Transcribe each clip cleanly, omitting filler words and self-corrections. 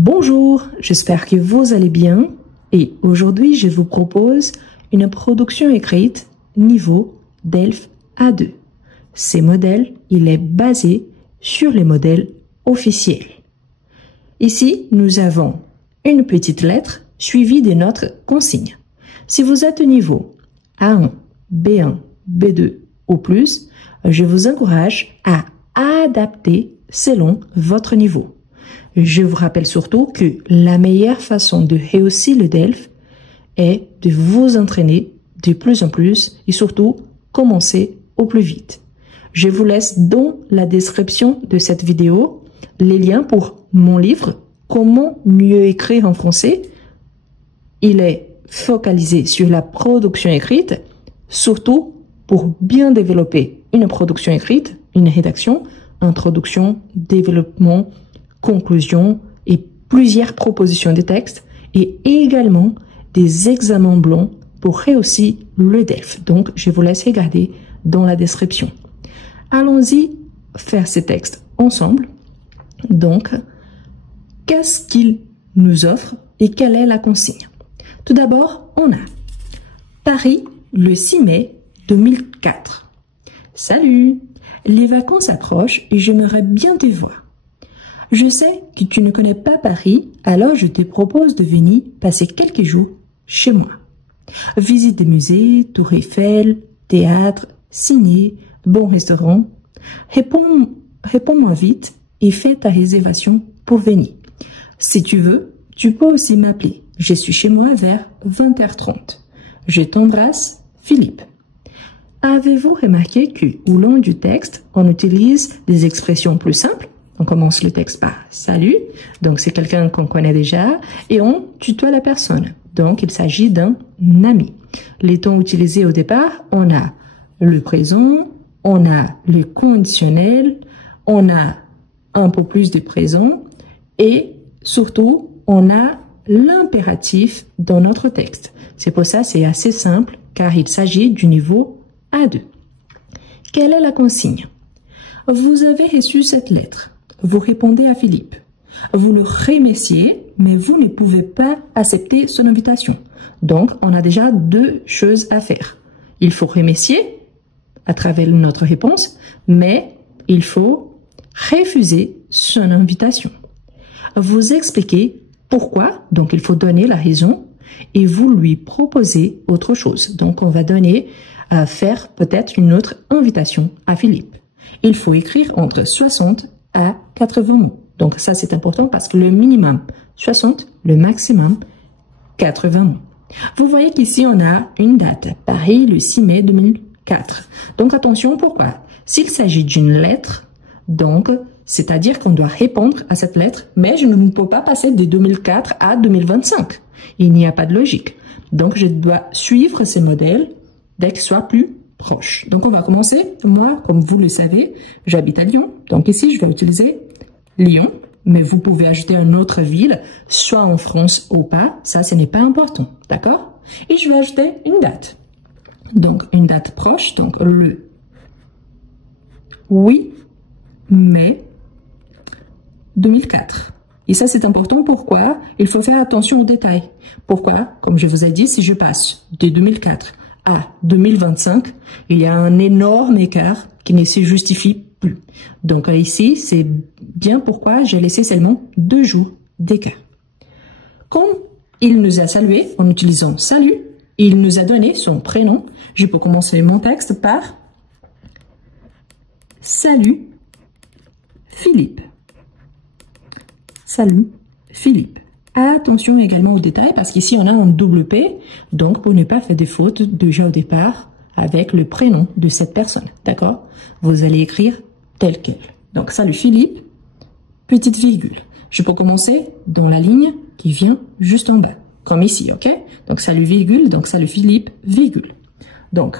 Bonjour, j'espère que vous allez bien et aujourd'hui je vous propose une production écrite niveau DELF A2. Ce modèle, il est basé sur les modèles officiels. Ici, nous avons une petite lettre suivie de notre consigne. Si vous êtes au niveau A1, B1, B2 ou plus, je vous encourage à adapter selon votre niveau. Je vous rappelle surtout que la meilleure façon de réussir le DELF est de vous entraîner de plus en plus et surtout commencer au plus vite. Je vous laisse dans la description de cette vidéo les liens pour mon livre « Comment mieux écrire en français ». Il est focalisé sur la production écrite, surtout pour bien développer une production écrite, une rédaction, introduction, développement, conclusion et plusieurs propositions de texte et également des examens blancs pour réussir le DELF. Donc, je vous laisse regarder dans la description. Allons-y faire ces textes ensemble. Donc, qu'est-ce qu'il nous offre et quelle est la consigne? Tout d'abord, on a Paris, le 6 mai 2004. Salut! Les vacances approchent et j'aimerais bien te voir. Je sais que tu ne connais pas Paris, alors je te propose de venir passer quelques jours chez moi. Visite des musées, Tour Eiffel, théâtre, ciné, bons restaurants. Réponds-moi vite et fais ta réservation pour venir. Si tu veux, tu peux aussi m'appeler. Je suis chez moi vers 20h30. Je t'embrasse, Philippe. Avez-vous remarqué qu'au long du texte, on utilise des expressions plus simples? On commence le texte par « Salut », donc c'est quelqu'un qu'on connaît déjà, et on tutoie la personne. Donc, il s'agit d'un ami. Les temps utilisés au départ, on a le présent, on a le conditionnel, on a un peu plus de présent, et surtout, on a l'impératif dans notre texte. C'est pour ça c'est assez simple, car il s'agit du niveau A2. Quelle est la consigne? Vous avez reçu cette lettre. Vous répondez à Philippe. Vous le remerciez, mais vous ne pouvez pas accepter son invitation. Donc, on a déjà deux choses à faire. Il faut remercier à travers notre réponse, mais il faut refuser son invitation. Vous expliquez pourquoi, donc il faut donner la raison, et vous lui proposez autre chose. Donc, on va donner à faire peut-être une autre invitation à Philippe. Il faut écrire entre 60 à 80 mots. Donc ça, c'est important parce que le minimum 60, le maximum 80 mots. Vous voyez qu'ici, on a une date. Paris, le 6 mai 2004. Donc attention, pourquoi? S'il s'agit d'une lettre, donc, c'est-à-dire qu'on doit répondre à cette lettre, mais je ne peux pas passer de 2004 à 2025. Il n'y a pas de logique. Donc, je dois suivre ces modèles dès qu'ils soient plus proche. Donc, on va commencer. Moi, comme vous le savez, j'habite à Lyon. Donc, ici, je vais utiliser Lyon. Mais vous pouvez ajouter une autre ville, soit en France ou pas. Ça, ce n'est pas important. D'accord? Et je vais ajouter une date. Donc, une date proche. Donc, le 8 mai 2004. Et ça, c'est important. Pourquoi? Il faut faire attention aux détails. Pourquoi? Comme je vous ai dit, si je passe de 2004 à 2025, il y a un énorme écart qui ne se justifie plus. Donc ici, c'est bien pourquoi j'ai laissé seulement 2 jours d'écart. Quand il nous a salué en utilisant « salut », il nous a donné son prénom. Je peux commencer mon texte par « Salut Philippe ». Salut Philippe. Attention également aux détails parce qu'ici on a un double P, donc pour ne pas faire des fautes déjà au départ avec le prénom de cette personne, d'accord? Vous allez écrire tel quel. Donc salut Philippe, petite virgule. Je peux commencer dans la ligne qui vient juste en bas, comme ici, ok? Donc salut virgule, donc salut Philippe, virgule. Donc,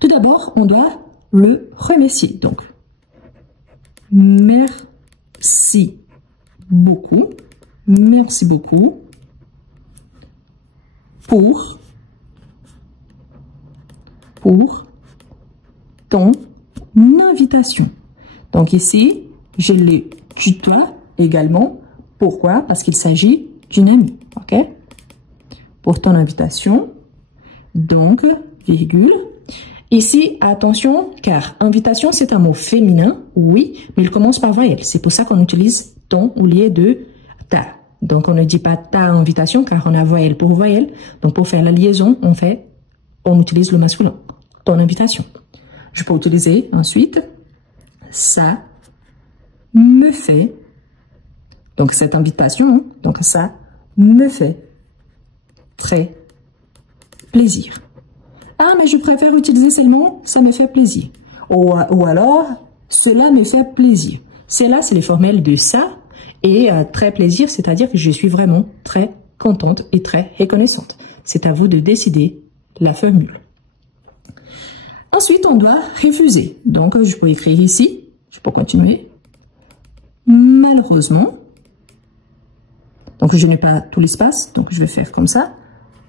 tout d'abord, on doit le remercier. Donc, merci beaucoup. Merci beaucoup pour ton invitation. Donc ici, je le tutoie également Pourquoi? Parce qu'il s'agit d'une amie. OK? Pour ton invitation. Donc, virgule. Ici, attention, car invitation, c'est un mot féminin, oui, mais il commence par voyelle. C'est pour ça qu'on utilise ton au lieu de ta. Donc, on ne dit pas ta invitation, car on a voyelle pour voyelle. Donc, pour faire la liaison, on utilise le masculin. Ton invitation. Je peux utiliser ensuite ça me fait. Donc, cette invitation, donc ça me fait très plaisir. Ah, mais je préfère utiliser seulement ça me fait plaisir. Ou alors, cela me fait plaisir. Cela, c'est les formels de ça. Et très plaisir, c'est-à-dire que je suis vraiment très contente et très reconnaissante. C'est à vous de décider la formule. Ensuite, on doit refuser. Donc, je peux écrire ici. Je peux continuer. Malheureusement. Donc, je n'ai pas tout l'espace. Donc, je vais faire comme ça.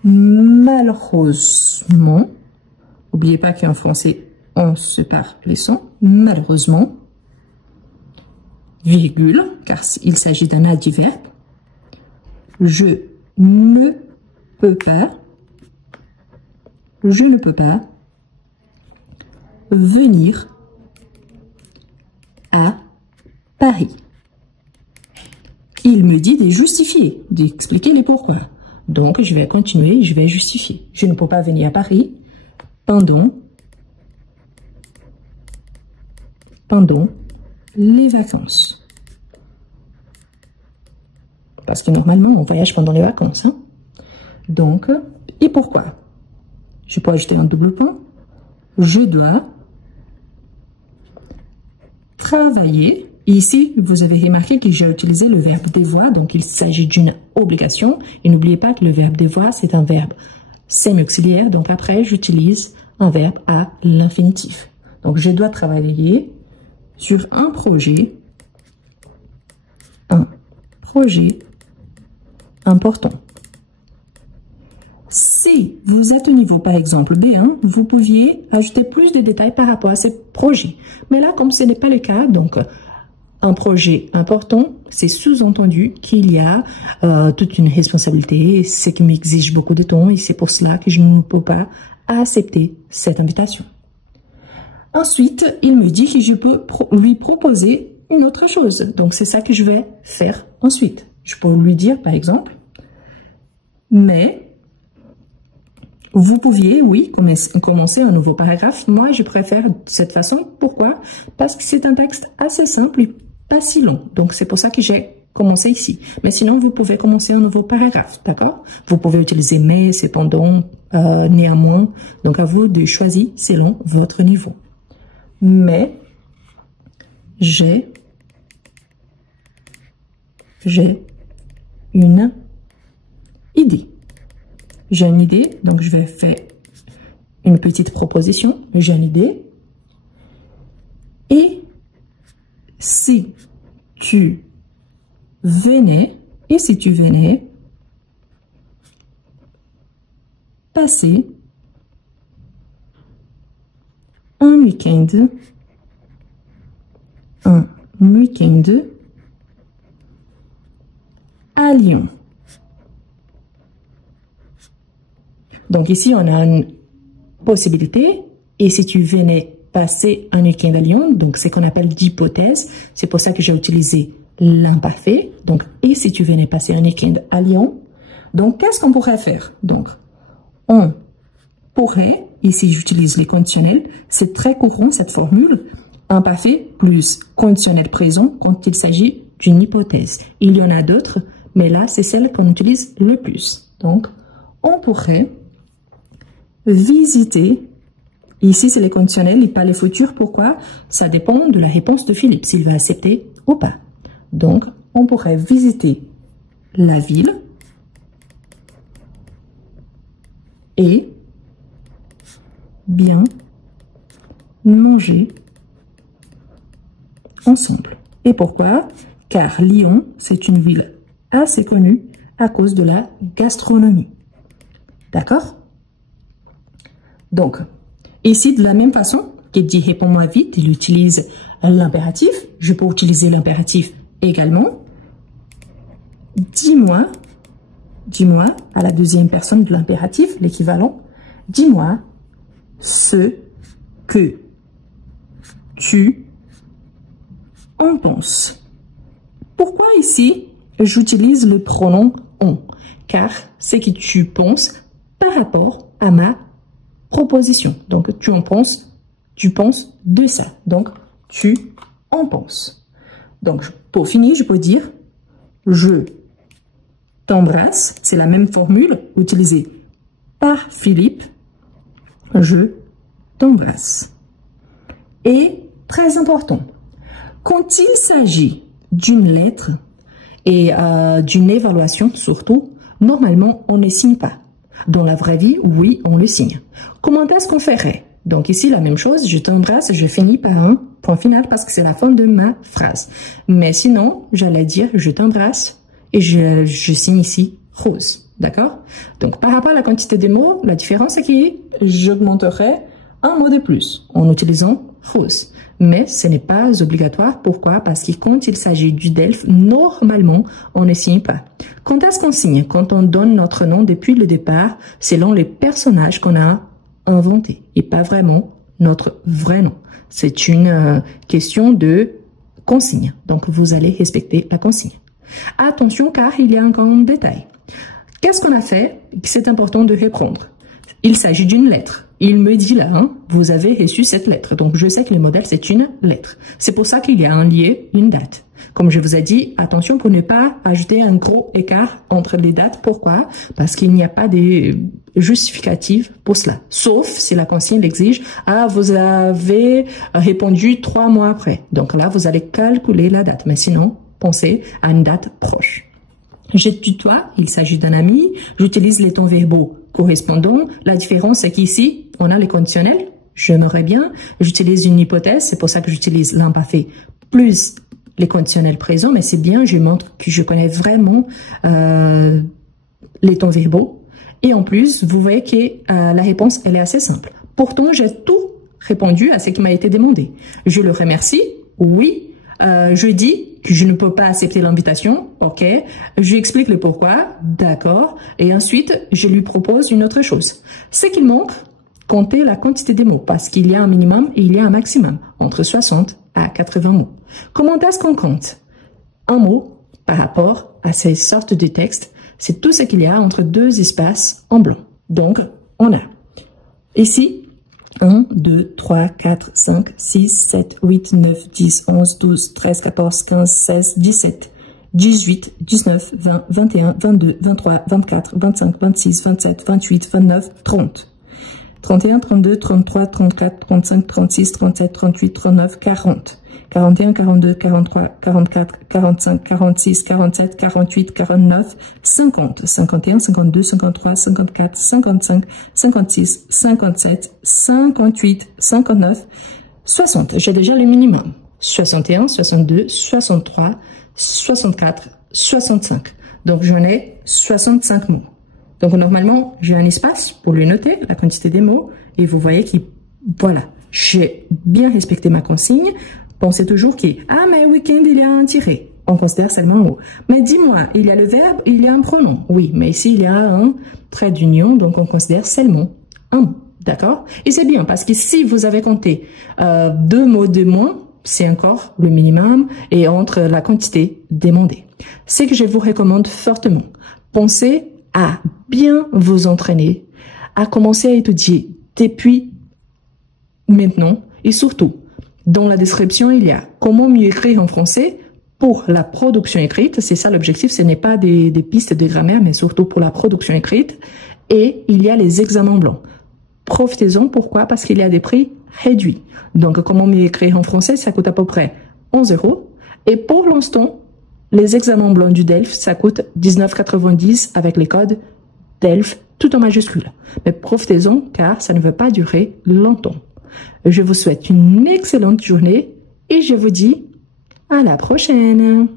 Malheureusement. N'oubliez pas qu'en français, on sépare les sons. Malheureusement. Virgule, car il s'agit d'un adverbe. Je ne peux pas. Je ne peux pas venir à Paris. Il me dit de justifier, d'expliquer les pourquoi. Donc, je vais continuer, je vais justifier. Je ne peux pas venir à Paris pendant les vacances. Parce que normalement, on voyage pendant les vacances. Hein? Donc, et pourquoi? Je peux ajouter un double point. Je dois travailler. Ici, vous avez remarqué que j'ai utilisé le verbe devoir, donc il s'agit d'une obligation. Et n'oubliez pas que le verbe devoir, c'est un verbe semi-auxiliaire. Donc après, j'utilise un verbe à l'infinitif. Donc je dois travailler sur un projet important. Si vous êtes au niveau, par exemple, B1, vous pouviez ajouter plus de détails par rapport à ce projet. Mais là, comme ce n'est pas le cas, donc un projet important, c'est sous-entendu qu'il y a toute une responsabilité, ce qui m'exige beaucoup de temps et c'est pour cela que je ne peux pas accepter cette invitation. Ensuite, il me dit que je peux lui proposer une autre chose. Donc, c'est ça que je vais faire ensuite. Je peux lui dire, par exemple, mais vous pouviez, oui, commencer un nouveau paragraphe. Moi, je préfère de cette façon. Pourquoi? Parce que c'est un texte assez simple et pas si long. Donc, c'est pour ça que j'ai commencé ici. Mais sinon, vous pouvez commencer un nouveau paragraphe, d'accord? Vous pouvez utiliser mais, cependant, néanmoins. Donc, à vous de choisir selon votre niveau. Mais, j'ai une idée. J'ai une idée, donc je vais faire une petite proposition. J'ai une idée. Et si tu venais passer un week-end à Lyon. Donc ici, on a une possibilité. Et si tu venais passer un week-end à Lyon, donc c'est ce qu'on appelle d'hypothèse. C'est pour ça que j'ai utilisé l'imparfait. Donc, et si tu venais passer un week-end à Lyon. Donc, qu'est-ce qu'on pourrait faire? Donc, on pourrait, ici j'utilise les conditionnels. C'est très courant cette formule. Imparfait plus conditionnel présent quand il s'agit d'une hypothèse. Il y en a d'autres, mais là, c'est celle qu'on utilise le plus. Donc, on pourrait visiter, ici c'est les conditionnels et pas les futurs. Pourquoi? Ça dépend de la réponse de Philippe, s'il va accepter ou pas. Donc, on pourrait visiter la ville et bien manger ensemble. Et pourquoi? Car Lyon, c'est une ville assez connue à cause de la gastronomie. D'accord? Donc, ici, de la même façon, qu'il dit « réponds-moi vite », il utilise l'impératif. Je peux utiliser l'impératif également. dis-moi, dis-moi à la deuxième personne de l'impératif, l'équivalent, dis-moi ce que tu en penses. Pourquoi ici j'utilise le pronom on? Car c'est que tu penses par rapport à ma proposition. Donc tu penses de ça. Donc tu en penses. Donc pour finir, je peux dire je t'embrasse. C'est la même formule utilisée par Philippe. Je t'embrasse. Et très important, quand il s'agit d'une lettre et d'une évaluation surtout, normalement on ne signe pas. Dans la vraie vie, oui, on le signe. Comment est-ce qu'on ferait? Donc ici, la même chose, je t'embrasse, je finis par un point final parce que c'est la fin de ma phrase. Mais sinon, j'allais dire je t'embrasse et je signe ici rose. D'accord? Donc par rapport à la quantité des mots, la différence est que j'augmenterai un mot de plus en utilisant rose. Mais ce n'est pas obligatoire. Pourquoi? Parce que quand il s'agit du DELF, normalement, on ne signe pas. Quand est-ce qu'on signe? Quand on donne notre nom depuis le départ, selon les personnages qu'on a inventés et pas vraiment notre vrai nom. C'est une question de consigne. Donc, vous allez respecter la consigne. Attention, car il y a un grand détail. Qu'est-ce qu'on a fait? C'est important de répondre. Il s'agit d'une lettre. Il me dit là, hein, vous avez reçu cette lettre. Donc, je sais que le modèle, c'est une lettre. C'est pour ça qu'il y a un lié, une date. Comme je vous ai dit, attention pour ne pas ajouter un gros écart entre les dates. Pourquoi? Parce qu'il n'y a pas de justificatif pour cela. Sauf si la consigne l'exige. Ah, vous avez répondu 3 mois après. Donc là, vous allez calculer la date. Mais sinon, pensez à une date proche. Je tutoie, il s'agit d'un ami. J'utilise les temps verbaux correspondants. La différence, c'est qu'ici, on a les conditionnels. J'aimerais bien. J'utilise une hypothèse. C'est pour ça que j'utilise l'imparfait plus les conditionnels présents. Mais c'est bien, je montre que je connais vraiment les temps verbaux. Et en plus, vous voyez que la réponse, elle est assez simple. Pourtant, j'ai tout répondu à ce qui m'a été demandé. Je le remercie. Oui. Je dis que je ne peux pas accepter l'invitation, ok. Je lui explique le pourquoi, d'accord. Et ensuite, je lui propose une autre chose. Ce qu'il manque, compter la quantité des mots, parce qu'il y a un minimum et il y a un maximum, entre 60 à 80 mots. Comment est-ce qu'on compte? Un mot par rapport à ces sortes de textes, c'est tout ce qu'il y a entre deux espaces en blanc. Donc, on a ici 1, 2, 3, 4, 5, 6, 7, 8, 9, 10, 11, 12, 13, 14, 15, 16, 17, 18, 19, 20, 21, 22, 23, 24, 25, 26, 27, 28, 29, 30. 31, 32, 33, 34, 35, 36, 37, 38, 39, 40. 41, 42, 43, 44, 45, 46, 47, 48, 49, 50, 51, 52, 53, 54, 55, 56, 57, 58, 59, 60. J'ai déjà le minimum. 61, 62, 63, 64, 65. Donc, j'en ai 65 mots. Donc, normalement, j'ai un espace pour le noter, la quantité des mots. Et vous voyez que, voilà, j'ai bien respecté ma consigne. Pensez toujours que, ah, mais week-end, il y a un tiré. On considère seulement un mot. Mais dis-moi, il y a le verbe, il y a un pronom. Oui, mais ici, il y a un trait d'union, donc on considère seulement un mot. D'accord? Et c'est bien, parce que si vous avez compté 2 mots de moins, c'est encore le minimum et entre la quantité demandée. C'est que je vous recommande fortement. Pensez à bien vous entraîner, à commencer à étudier depuis maintenant et surtout, dans la description, il y a comment mieux écrire en français pour la production écrite. C'est ça l'objectif, ce n'est pas des pistes de grammaire, mais surtout pour la production écrite. Et il y a les examens blancs. Profitez-en, pourquoi? Parce qu'il y a des prix réduits. Donc, comment mieux écrire en français, ça coûte à peu près 11 €. Et pour l'instant, les examens blancs du DELF, ça coûte 19,90 € avec les codes DELF, tout en majuscule. Mais profitez-en, car ça ne va pas durer longtemps. Je vous souhaite une excellente journée et je vous dis à la prochaine.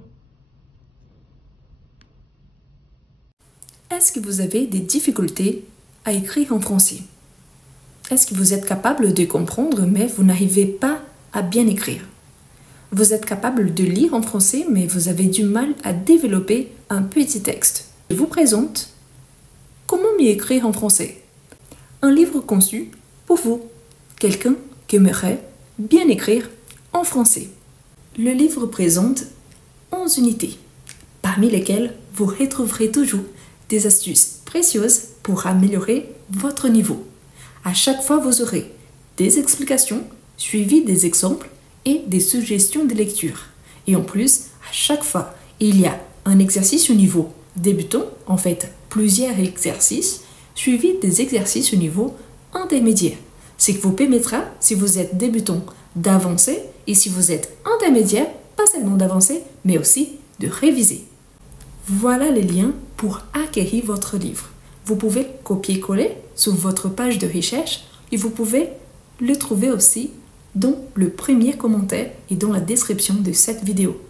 Est-ce que vous avez des difficultés à écrire en français? Est-ce que vous êtes capable de comprendre mais vous n'arrivez pas à bien écrire? Vous êtes capable de lire en français, mais vous avez du mal à développer un petit texte. Je vous présente Comment mieux écrire en français. Un livre conçu pour vous, quelqu'un qui aimerait bien écrire en français. Le livre présente 11 unités, parmi lesquelles vous retrouverez toujours des astuces précieuses pour améliorer votre niveau. À chaque fois, vous aurez des explications suivies des exemples et des suggestions de lecture. Et en plus, à chaque fois, il y a un exercice au niveau débutant, en fait plusieurs exercices, suivis des exercices au niveau intermédiaire. Ce qui vous permettra, si vous êtes débutant, d'avancer, et si vous êtes intermédiaire, pas seulement d'avancer, mais aussi de réviser. Voilà les liens pour acquérir votre livre. Vous pouvez copier-coller sur votre page de recherche et vous pouvez le trouver aussi dans le premier commentaire et dans la description de cette vidéo.